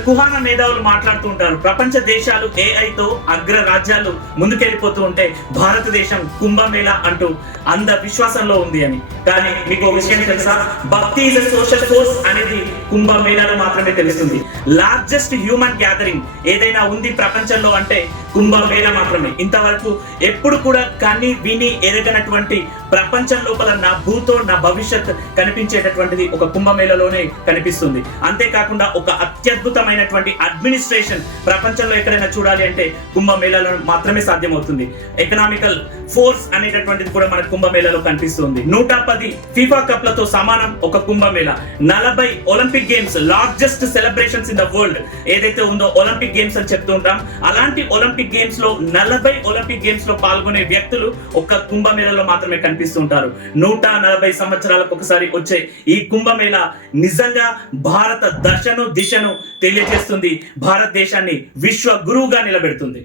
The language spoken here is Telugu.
కొందరు కుహానా మేధావులు మాట్లాడుతూ ఉంటారు, ప్రపంచ దేశాలు ఏఐతో అగ్ర రాజ్యాలు ముందుకెళ్ళిపోతూ ఉంటే భారతదేశం కుంభమేళా అంటూ అంధ విశ్వాసంలో ఉంది అని. కానీ మీకు ఒక విషయం తెలుసా, భక్తి ఇస్ ఎ సోషల్ ఫోర్స్ అనేది కుంభమేళాలో మాత్రమే తెలుస్తుంది. లార్జెస్ట్ హ్యూమన్ గ్యాదరింగ్ ఏదైనా ఉంది ప్రపంచంలో అంటే కుంభమేళా మాత్రమే. ఇంతవరకు ఎప్పుడు కూడా కని విని ఎరగనటువంటి ప్రపంచం లోపల నా భూతో నా భవిష్యత్ కనిపించేటటువంటిది ఒక కుంభమేళలోనే కనిపిస్తుంది. అంతేకాకుండా ఒక అత్యద్భుతమైనటువంటి అడ్మినిస్ట్రేషన్ ప్రపంచంలో ఎక్కడైనా చూడాలి అంటే కుంభమేళాలో మాత్రమే సాధ్యమవుతుంది. ఎకనామికల్ ఫోర్స్ అనేటటువంటిది కూడా మన కుంభమేళాలో కనిపిస్తుంది. 110 ఫీఫా కప్లతో సమానం ఒక Kumbh Mela. 40 Olympic games, largest celebrations in the world ఏదైతే ఉందో ఒలింపిక్ గేమ్స్ అని చెప్తూ ఉంటాం. అలాంటి ఒలింపిక్ గేమ్స్ లో 40 ఒలింపిక్ గేమ్స్ లో పాల్గొనే వ్యక్తులు ఒక్క కుంభమేళాలో మాత్రమే కనిపిస్తూ ఉంటారు. 140 సంవత్సరాలకు ఒకసారి వచ్చే ఈ కుంభమేళా నిజంగా భారత దశను దిశను తెలియజేస్తుంది, భారతదేశాన్ని విశ్వ గురువుగా నిలబెడుతుంది.